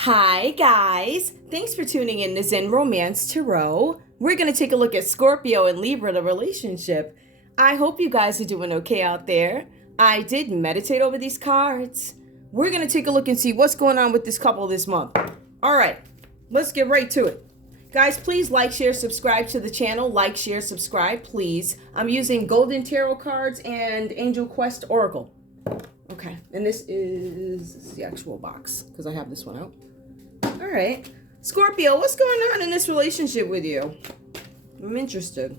Hi guys, thanks for tuning in to Zen Romance Tarot. We're going to take a look at Scorpio and Libra, the relationship. I hope you guys are doing okay out there. I did meditate over these cards. We're going to take a look and see what's going on with this couple this month. Alright, let's get right to it. Guys, please like, share, subscribe to the channel. Like, share, subscribe, please. I'm using Golden Tarot cards and Angel Quest Oracle. Okay, and this is the actual box because I have this one out. All right, Scorpio, what's going on in this relationship with you? I'm interested.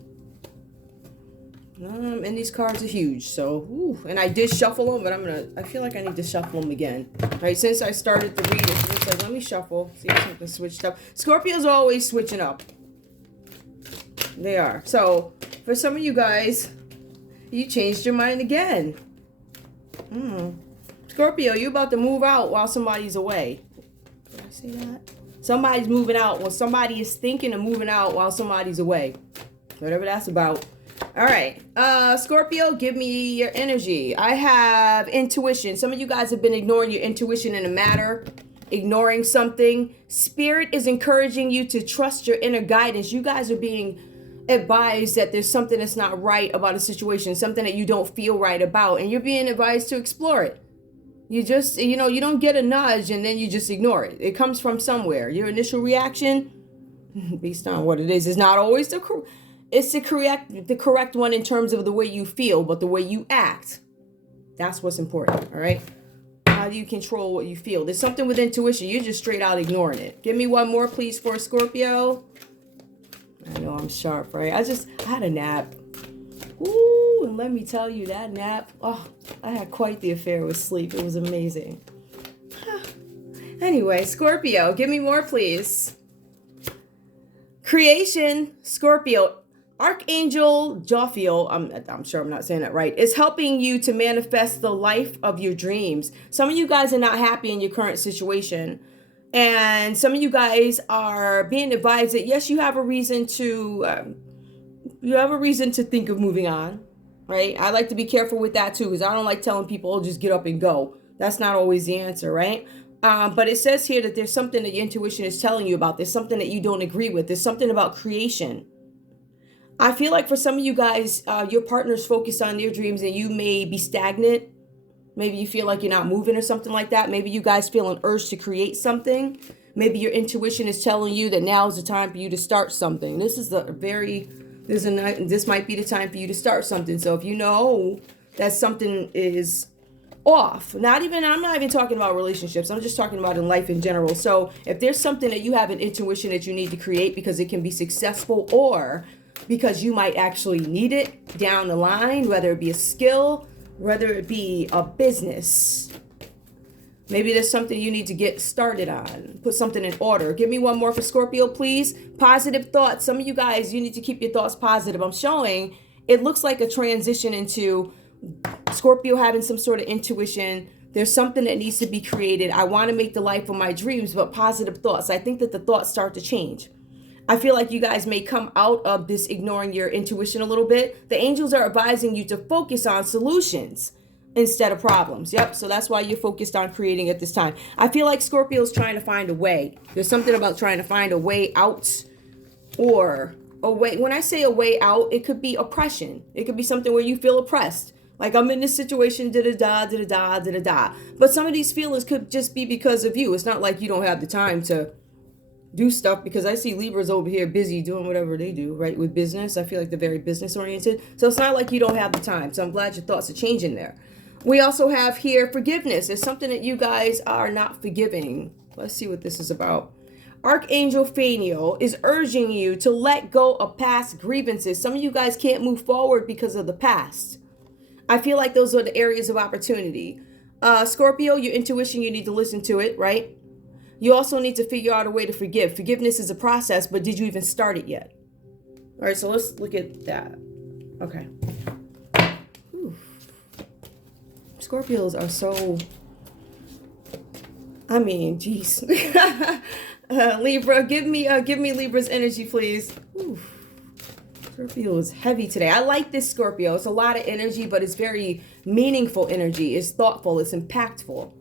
And these cards are huge, so and I did shuffle them, but I feel like I need to shuffle them again. All right, since I started the reading, it's like let me shuffle, see if something switched up. Scorpio's always switching up. They are. So for some of you guys, you changed your mind again. Scorpio, you about to move out while somebody's away. Did I say that? Somebody's moving out. Well, somebody is thinking of moving out while somebody's away. Whatever that's about. All right. Scorpio, give me your energy. I have intuition. Some of you guys have been ignoring your intuition in a matter. Ignoring something. Spirit is encouraging you to trust your inner guidance. You guys are being advised that there's something that's not right about a situation. Something that you don't feel right about. And you're being advised to explore it. You just, you don't get a nudge and then you just ignore it. It comes from somewhere. Your initial reaction, based on what it is not always the correct one in terms of the way you feel, but the way you act. That's what's important, all right? How do you control what you feel? There's something with intuition. You're just straight out ignoring it. Give me one more, please, for Scorpio. I know I'm sharp, right? I had a nap. Ooh, and let me tell you, that nap, I had quite the affair with sleep. It was amazing. Anyway, Scorpio, give me more, please. Creation, Scorpio. Archangel Jophiel, I'm sure I'm not saying that right, is helping you to manifest the life of your dreams. Some of you guys are not happy in your current situation. And some of you guys are being advised that, yes, you have a reason to think of moving on, right? I like to be careful with that too, because I don't like telling people, oh, just get up and go. That's not always the answer, right? But it says here that there's something that your intuition is telling you about. There's something that you don't agree with. There's something about creation. I feel like for some of you guys, your partner's focused on their dreams and you may be stagnant. Maybe you feel like you're not moving or something like that. Maybe you guys feel an urge to create something. Maybe your intuition is telling you that now is the time for you to start something. This might be the time for you to start something. So if you know that something is off, I'm not even talking about relationships. I'm just talking about in life in general. So if there's something that you have an intuition that you need to create because it can be successful or because you might actually need it down the line, whether it be a skill, whether it be a business, maybe there's something you need to get started on, put something in order. Give me one more for Scorpio, please. Positive thoughts. Some of you guys, you need to keep your thoughts positive. I'm showing it looks like a transition into Scorpio having some sort of intuition. There's something that needs to be created. I want to make the life of my dreams, but positive thoughts. I think that the thoughts start to change. I feel like you guys may come out of this ignoring your intuition a little bit. The angels are advising you to focus on solutions instead of problems. Yep, so that's why you're focused on creating at this time. I feel like Scorpio's trying to find a way. There's something about trying to find a way out or a way. When I say a way out, it could be oppression. It could be something where you feel oppressed. Like, I'm in this situation, da-da-da, da-da-da, da-da-da. But some of these feelings could just be because of you. It's not like you don't have the time to do stuff, because I see Libras over here busy doing whatever they do, right, with business. I feel like they're very business oriented. So it's not like you don't have the time. So I'm glad your thoughts are changing there. We also have here forgiveness. There's something that you guys are not forgiving. Let's see what this is about. Archangel Phainiel is urging you to let go of past grievances. Some of you guys can't move forward because of the past. I feel like those are the areas of opportunity. Scorpio, your intuition, you need to listen to it, right? You also need to figure out a way to forgive. Forgiveness is a process, but did you even start it yet? All right, so let's look at that. Okay. Whew. Scorpios are so, geez. Libra, give me Libra's energy, please. Whew. Scorpio is heavy today. I like this Scorpio. It's a lot of energy, but it's very meaningful energy. It's thoughtful. It's impactful.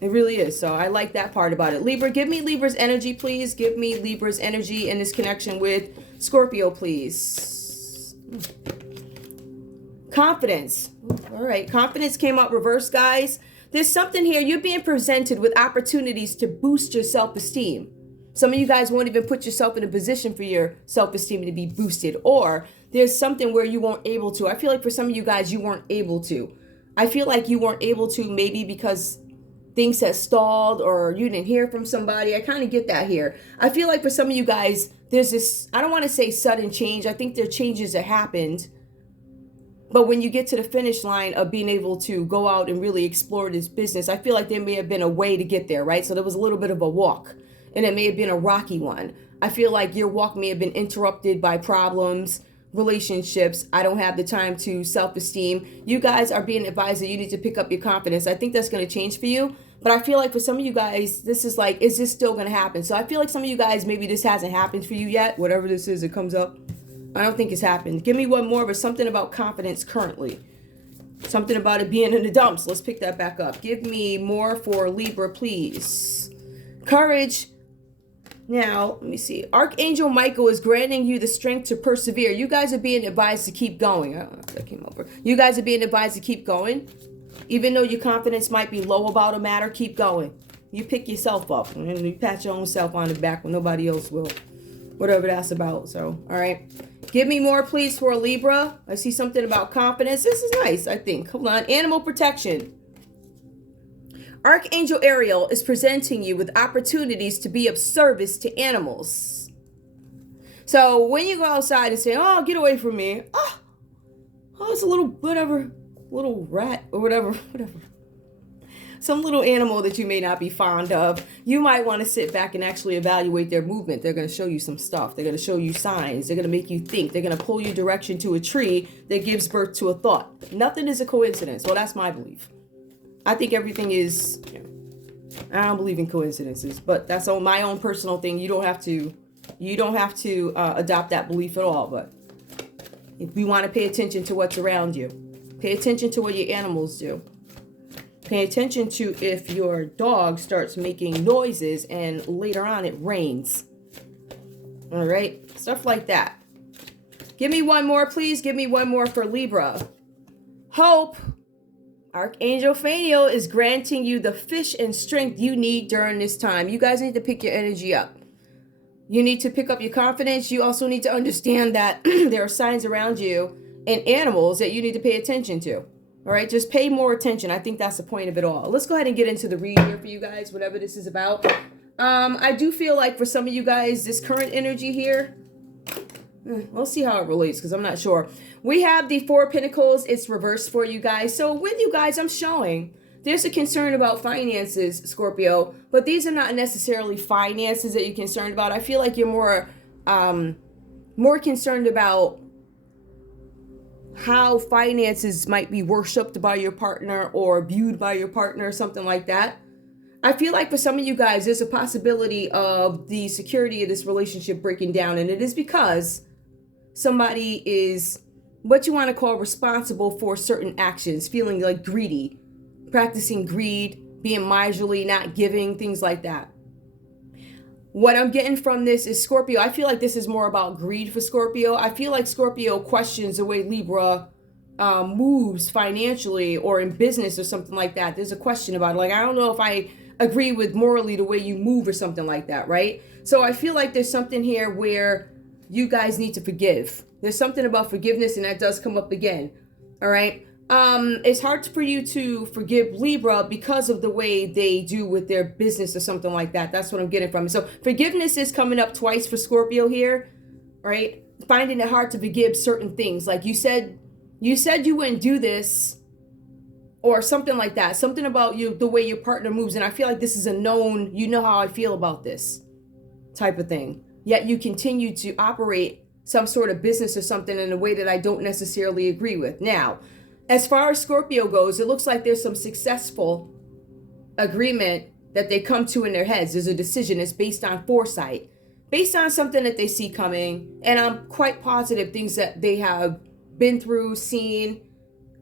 It really is. So I like that part about it. Libra, give me Libra's energy, please. Give me Libra's energy in this connection with Scorpio, please. Confidence. All right. Confidence came up reverse, guys. There's something here. You're being presented with opportunities to boost your self-esteem. Some of you guys won't even put yourself in a position for your self-esteem to be boosted. Or there's something where you weren't able to. I feel like for some of you guys, you weren't able to. I feel like you weren't able to maybe because things have stalled or you didn't hear from somebody. I kind of get that here. I feel like for some of you guys, there's this, I don't want to say sudden change. I think there are changes that happened. But when you get to the finish line of being able to go out and really explore this business, I feel like there may have been a way to get there, right? So there was a little bit of a walk, and it may have been a rocky one. I feel like your walk may have been interrupted by problems, relationships. I don't have the time to self-esteem. You guys are being advised that you need to pick up your confidence. I think that's going to change for you. But I feel like for some of you guys, this is like, is this still going to happen? So I feel like some of you guys, maybe this hasn't happened for you yet. Whatever this is, it comes up. I don't think it's happened. Give me one more, but something about confidence currently. Something about it being in the dumps. Let's pick that back up. Give me more for Libra, please. Courage. Now, let me see. Archangel Michael is granting you the strength to persevere. You guys are being advised to keep going. That came over. You guys are being advised to keep going. Even though your confidence might be low about a matter, keep going. You pick yourself up. And you pat your own self on the back when nobody else will. Whatever that's about. So, all right. Give me more, please, for Libra. I see something about confidence. This is nice, I think. Hold on. Animal protection. Archangel Ariel is presenting you with opportunities to be of service to animals. So when you go outside and say, oh, get away from me. Oh, it's a little, whatever, little rat or whatever. Some little animal that you may not be fond of, you might want to sit back and actually evaluate their movement. They're going to show you some stuff. They're going to show you signs. They're going to make you think. They're going to pull you direction to a tree that gives birth to a thought. Nothing is a coincidence. Well, that's my belief. I think everything is, I don't believe in coincidences, but that's my own personal thing. You don't have to adopt that belief at all. But if you want to pay attention to what's around you, pay attention to what your animals do. Pay attention to if your dog starts making noises and later on it rains. All right, stuff like that. Give me one more, please. Give me one more for Libra. Hope. Archangel Phaneol is granting you the fish and strength you need during this time. You guys need to pick your energy up. You need to pick up your confidence. You also need to understand that there are signs around you and animals that you need to pay attention to. All right, just pay more attention. I think that's the point of it all. Let's go ahead and get into the read here for you guys, whatever this is about. I do feel like for some of you guys, this current energy here, we'll see how it relates because I'm not sure. We have the Four of Pentacles. It's reversed for you guys. So with you guys, I'm showing there's a concern about finances, Scorpio, but these are not necessarily finances that you're concerned about. I feel like you're more concerned about how finances might be worshipped by your partner or viewed by your partner or something like that. I feel like for some of you guys, there's a possibility of the security of this relationship breaking down. And it is because somebody is what you want to call responsible for certain actions, feeling like greedy, practicing greed, being miserly, not giving, things like that. What I'm getting from this is Scorpio. I feel like this is more about greed for Scorpio. I feel like Scorpio questions the way Libra moves financially or in business or something like that. There's a question about it. Like, I don't know if I agree with morally the way you move or something like that, right? So I feel like there's something here where you guys need to forgive. There's something about forgiveness, and that does come up again. All right. It's hard for you to forgive Libra because of the way they do with their business or something like that. That's what I'm getting from it. So forgiveness is coming up twice for Scorpio here, right? Finding it hard to forgive certain things. Like you said you wouldn't do this or something like that. Something about you, the way your partner moves. And I feel like this is a known, you know how I feel about this type of thing. Yet you continue to operate some sort of business or something in a way that I don't necessarily agree with. Now, as far as Scorpio goes, it looks like there's some successful agreement that they come to in their heads. There's a decision. It's based on foresight, based on something that they see coming. And I'm quite positive things that they have been through, seen,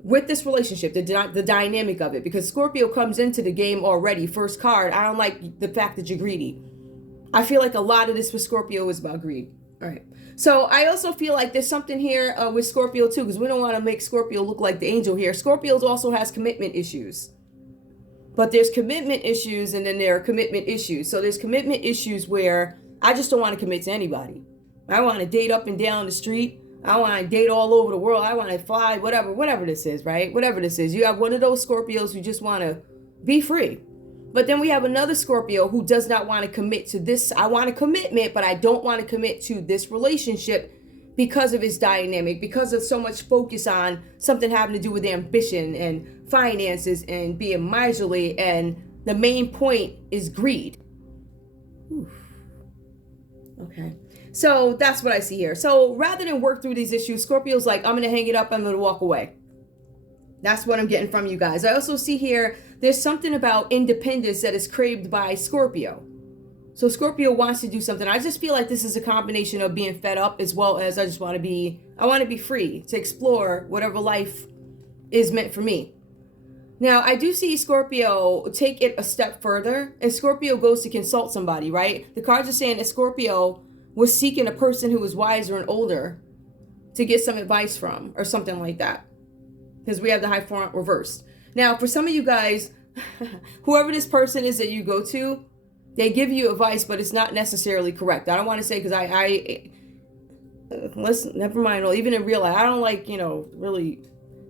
with this relationship, the dynamic of it, because Scorpio comes into the game already. First card, I don't like the fact that you're greedy. I feel like a lot of this with Scorpio is about greed. All right. So I also feel like there's something here with Scorpio too, because we don't want to make Scorpio look like the angel here. Scorpio also has commitment issues. But there's commitment issues and then there are commitment issues. So there's commitment issues where I just don't want to commit to anybody. I want to date up and down the street. I want to date all over the world. I want to fly, whatever this is, right? Whatever this is. You have one of those Scorpios who just want to be free. But then we have another Scorpio who does not want to commit to this. I want a commitment, but I don't want to commit to this relationship because of its dynamic, because of so much focus on something having to do with ambition and finances and being miserly. And the main point is greed. Oof. Okay. So that's what I see here. So rather than work through these issues, Scorpio's like, I'm going to hang it up. I'm going to walk away. That's what I'm getting from you guys. I also see here, there's something about independence that is craved by Scorpio. So Scorpio wants to do something. I just feel like this is a combination of being fed up as well as I want to be free to explore whatever life is meant for me. Now, I do see Scorpio take it a step further, and Scorpio goes to consult somebody, right? The cards are saying that Scorpio was seeking a person who was wiser and older to get some advice from, or something like that. Because we have the Hierophant reversed. Now, for some of you guys, whoever this person is that you go to, they give you advice, but it's not necessarily correct. I don't want to say, because listen, never mind. Even in real life, I don't like, really,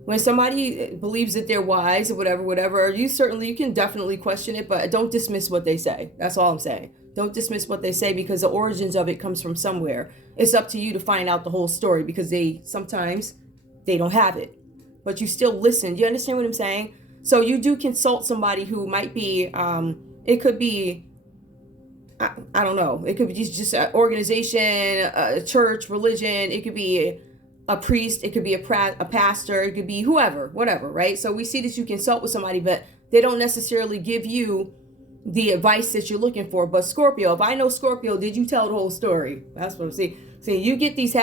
when somebody believes that they're wise or whatever, you can definitely question it, but don't dismiss what they say. That's all I'm saying. Don't dismiss what they say, because the origins of it comes from somewhere. It's up to you to find out the whole story, because sometimes they don't have it. But you still listen. Do you understand what I'm saying? So you do consult somebody who might be, it could be, I don't know. It could be just an organization, a church, religion. It could be a priest. It could be a pastor. It could be whoever, whatever, right? So we see that you consult with somebody, but they don't necessarily give you the advice that you're looking for. But Scorpio, if I know Scorpio, did you tell the whole story? That's what I'm saying. See, you get these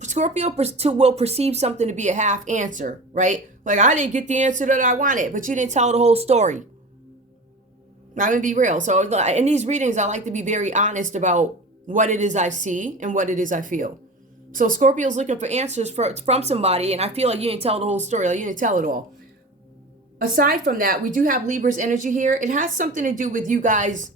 Scorpio will perceive something to be a half answer, right? Like, I didn't get the answer that I wanted, but you didn't tell the whole story. I'm going to be real. So in these readings, I like to be very honest about what it is I see and what it is I feel. So Scorpio's looking for answers from somebody, and I feel like you didn't tell the whole story. Like, you didn't tell it all. Aside from that, we do have Libra's energy here. It has something to do with you guys.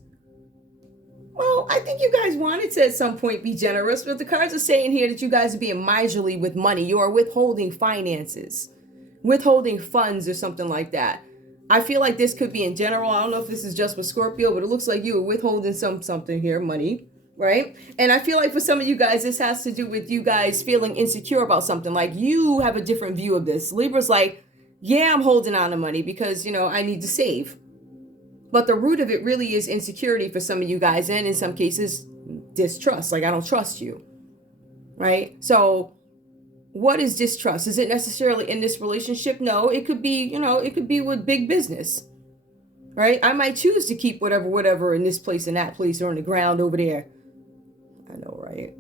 Well, I think you guys wanted to at some point be generous, but the cards are saying here that you guys are being miserly with money. You are withholding finances, withholding funds or something like that. I feel like this could be in general. I don't know if this is just with Scorpio, but it looks like you are withholding something here, money, right? And I feel like for some of you guys, this has to do with you guys feeling insecure about something. Like, you have a different view of this. Libra's like, yeah, I'm holding on to money because, I need to save. But the root of it really is insecurity for some of you guys, and in some cases, distrust. Like, I don't trust you, right? So what is distrust? Is it necessarily in this relationship? No, it could be, it could be with big business, right? I might choose to keep whatever in this place and that place, or on the ground over there. I know, right?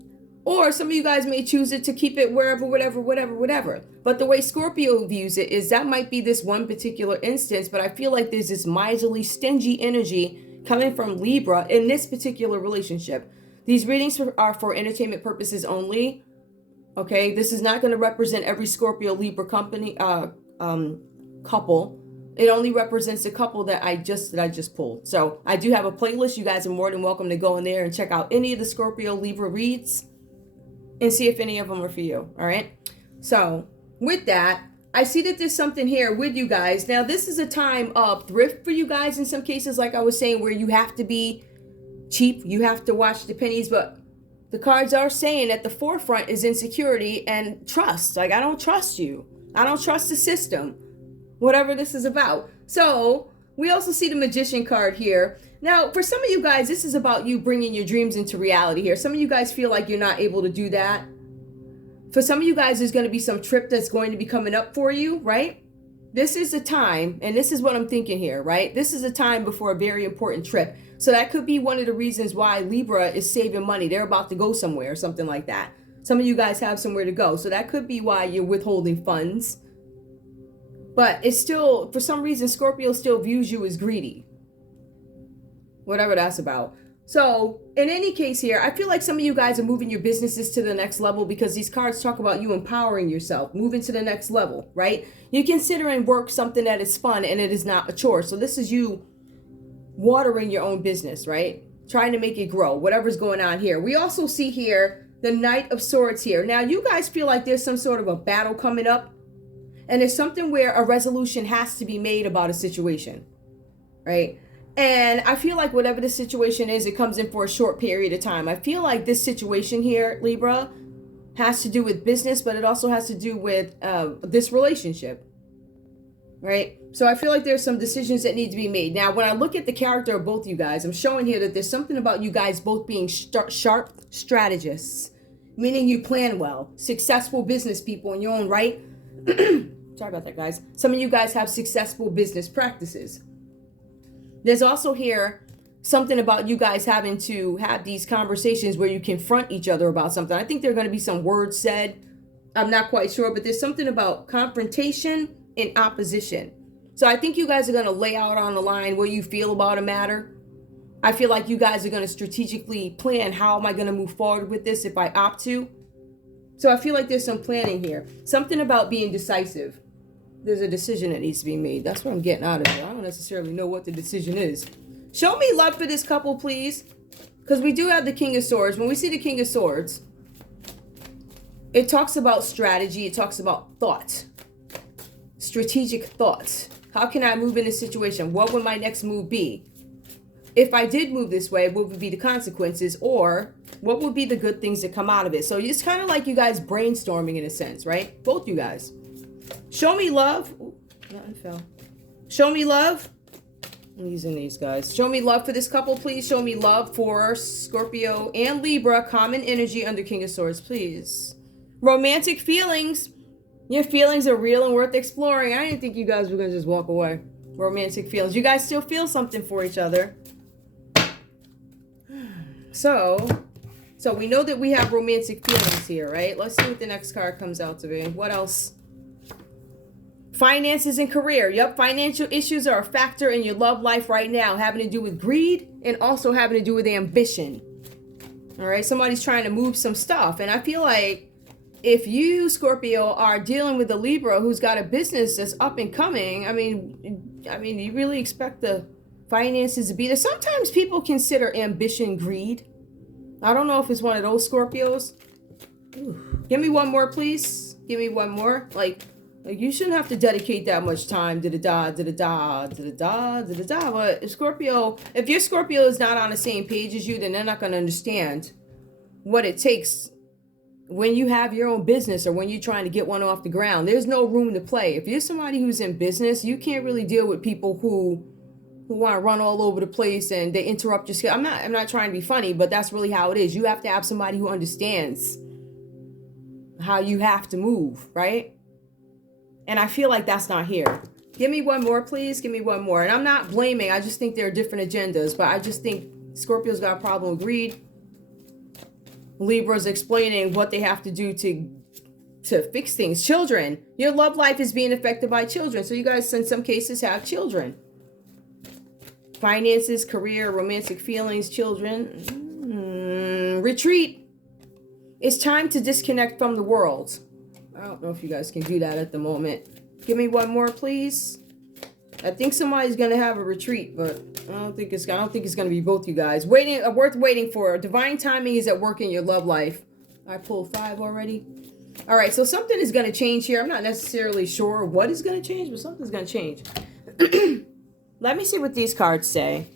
Or some of you guys may choose it to keep it wherever, whatever. But the way Scorpio views it is that might be this one particular instance, but I feel like there's this miserly, stingy energy coming from Libra in this particular relationship. These readings are for entertainment purposes only. Okay, this is not going to represent every Scorpio Libra couple. It only represents a couple that I just pulled. So I do have a playlist. You guys are more than welcome to go in there and check out any of the Scorpio Libra reads and see if any of them are for you. All right. So with that, I see that there's something here with you guys. Now, this is a time of thrift for you guys in some cases, like I was saying, where you have to be cheap. You have to watch the pennies. But the cards are saying at the forefront is insecurity and trust. Like, I don't trust you. I don't trust the system, whatever this is about. So we also see the Magician card here. Now, for some of you guys, this is about you bringing your dreams into reality here. Some of you guys feel like you're not able to do that. For some of you guys, there's going to be some trip that's going to be coming up for you, right? This is the time, and this is what I'm thinking here, right? This is a time before a very important trip. So that could be one of the reasons why Libra is saving money. They're about to go somewhere or something like that. Some of you guys have somewhere to go. So that could be why you're withholding funds. But it's still, for some reason, Scorpio still views you as greedy. Whatever that's about. So, in any case here, I feel like some of you guys are moving your businesses to the next level because these cards talk about you empowering yourself, moving to the next level, right? You're considering work something that is fun and it is not a chore. So this is you watering your own business, right? Trying to make it grow, whatever's going on here. We also see here the Knight of Swords here. Now, you guys feel like there's some sort of a battle coming up, and it's something where a resolution has to be made about a situation, right? And I feel like whatever the situation is, it comes in for a short period of time. I feel like this situation here, Libra, has to do with business, but it also has to do with this relationship, right? So I feel like there's some decisions that need to be made. Now, when I look at the character of both you guys, I'm showing here that there's something about you guys both being sharp strategists, meaning you plan well, successful business people in your own right. Sorry about that, guys. Some of you guys have successful business practices. There's also here something about you guys having to have these conversations where you confront each other about something. I think there are going to be some words said. I'm not quite sure, but there's something about confrontation and opposition. So I think you guys are going to lay out on the line what you feel about a matter. I feel like you guys are going to strategically plan, how am I going to move forward with this if I opt to? So I feel like there's some planning here. Something about being decisive. There's a decision that needs to be made. That's what I'm getting out of it. I don't necessarily know what the decision is. Show me love for this couple, please. Because we do have the King of Swords. When we see the King of Swords, it talks about strategy. It talks about thought. Strategic thoughts. How can I move in this situation? What would my next move be? If I did move this way, what would be the consequences? Or what would be the good things that come out of it? So it's kind of like you guys brainstorming in a sense, right? Both you guys. Show me love. Ooh, nothing fell. Show me love. I'm using these guys. Show me love for this couple, please. Show me love for Scorpio and Libra. Common energy under King of Swords, please. Romantic feelings. Your feelings are real and worth exploring. I didn't think you guys were going to just walk away. Romantic feelings. You guys still feel something for each other. So we know that we have romantic feelings here, right? Let's see what the next card comes out to be. What else? Finances and career. Yep, financial issues are a factor in your love life right now, having to do with greed and also having to do with ambition. All right, somebody's trying to move some stuff. And I feel like if you, Scorpio, are dealing with a Libra who's got a business that's up and coming, I mean, you really expect the finances to be there. Sometimes people consider ambition greed. I don't know if it's one of those Scorpios. Ooh. Give me one more, please. Give me one more. Like you shouldn't have to dedicate that much time to the But if your Scorpio is not on the same page as you, then they're not going to understand what it takes when you have your own business or when you're trying to get one off the ground. There's no room to play. If you're somebody who's in business, you can't really deal with people who want to run all over the place and they interrupt your schedule. I'm not trying to be funny, but that's really how it is. You have to have somebody who understands how you have to move, right? And I feel like that's not here. Give me one more, please. Give me one more. And I'm not blaming. I just think there are different agendas. But I just think Scorpio's got a problem with greed. Libra's explaining what they have to do to fix things. Children. Your love life is being affected by children. So you guys, in some cases, have children. Finances, career, romantic feelings, children. Retreat. It's time to disconnect from the world. I don't know if you guys can do that at the moment. Give me one more, please. I think somebody's gonna have a retreat, but I don't think it's gonna be both you guys. Worth waiting for. Divine timing is at work in your love life. I pulled 5 already. All right, so something is gonna change here. I'm not necessarily sure what is gonna change, but something's gonna change. Let me see what these cards say,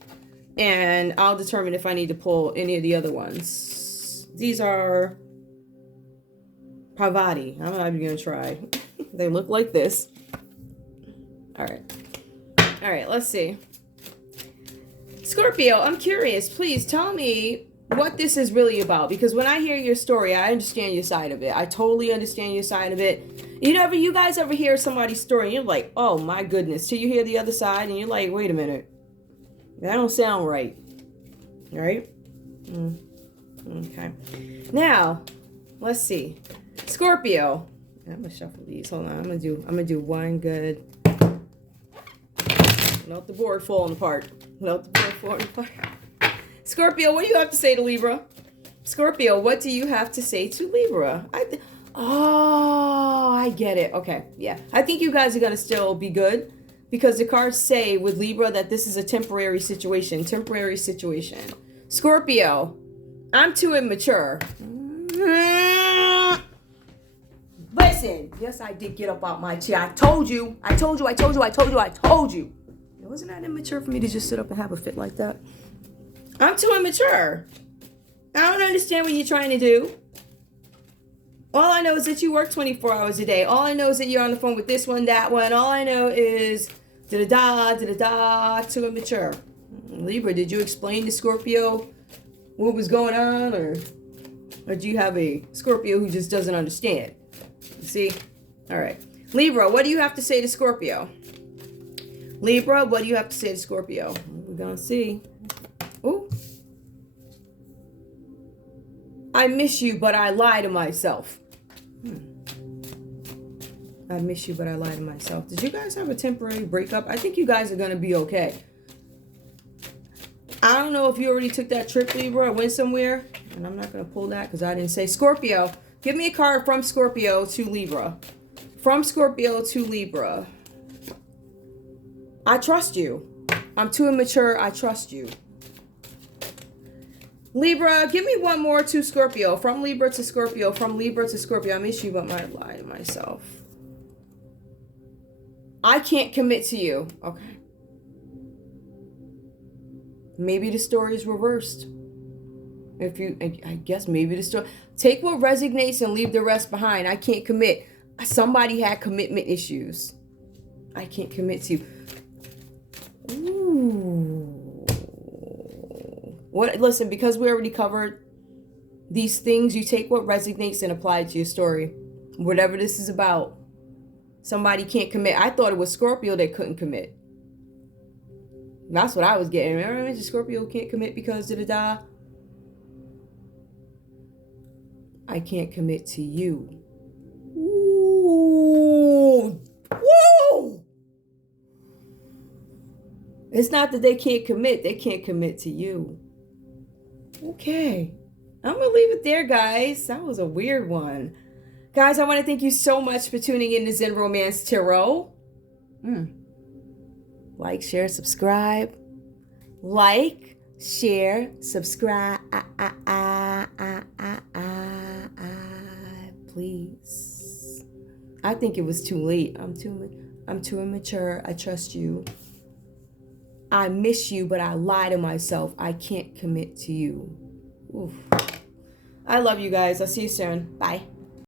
and I'll determine if I need to pull any of the other ones. These are Parvati. I'm not even gonna try. They look like this. All right, let's see. Scorpio, I'm curious. Please tell me what this is really about, because when I hear your story, I understand your side of it. I totally understand your side of it. You guys ever hear somebody's story and you're like, oh my goodness, till you hear the other side and you're like, wait a minute, that don't sound right. All right? Okay. Now, let's see. Scorpio. I'm gonna shuffle these. Hold on. I'm gonna do one good. Not the board falling apart. Not the board falling apart. Scorpio, what do you have to say to Libra? Scorpio, what do you have to say to Libra? Oh, I get it. Okay, yeah. I think you guys are going to still be good because the cards say with Libra that this is a temporary situation. Temporary situation. Scorpio, I'm too immature. Listen. Yes, I did get up out my chair. I told you. Wasn't that immature for me to just sit up and have a fit like that? I'm too immature. I don't understand what you're trying to do. All I know is that you work 24 hours a day. All I know is that you're on the phone with this one, that one. All I know is da-da-da, too immature. Libra, did you explain to Scorpio what was going on? Or do you have a Scorpio who just doesn't understand? See? All right. Libra, what do you have to say to Scorpio? Libra, what do you have to say to Scorpio? We're going to see. Ooh. I miss you, but I lie to myself. I miss you, but I lie to myself. Did you guys have a temporary breakup? I think you guys are going to be okay. I don't know if you already took that trip, Libra, or went somewhere. And I'm not going to pull that because I didn't say. Scorpio, give me a card from Scorpio to Libra. From Scorpio to Libra. I trust you. I'm too immature. I trust you. Libra, give me one more to Scorpio. From Libra to Scorpio. From Libra to Scorpio. I miss you, but I lie to myself. I can't commit to you. Okay. Maybe the story is reversed. I guess maybe the story. Take what resonates and leave the rest behind. I can't commit. Somebody had commitment issues. I can't commit to you. Ooh. What? Listen, because we already covered these things, you take what resonates and apply it to your story. Whatever this is about. Somebody can't commit. I thought it was Scorpio that couldn't commit. That's what I was getting. Remember, Scorpio can't commit because da-da-da. I can't commit to you. Ooh. Woo! It's not that they can't commit. They can't commit to you. Okay. I'm going to leave it there, guys. That was a weird one. Guys, I want to thank you so much for tuning in to Zen Romance Tarot. Like, share, subscribe. Like, share, subscribe. Please. I think it was too late. I'm too immature. I trust you. I miss you, but I lie to myself. I can't commit to you. Oof. I love you guys. I'll see you soon. Bye.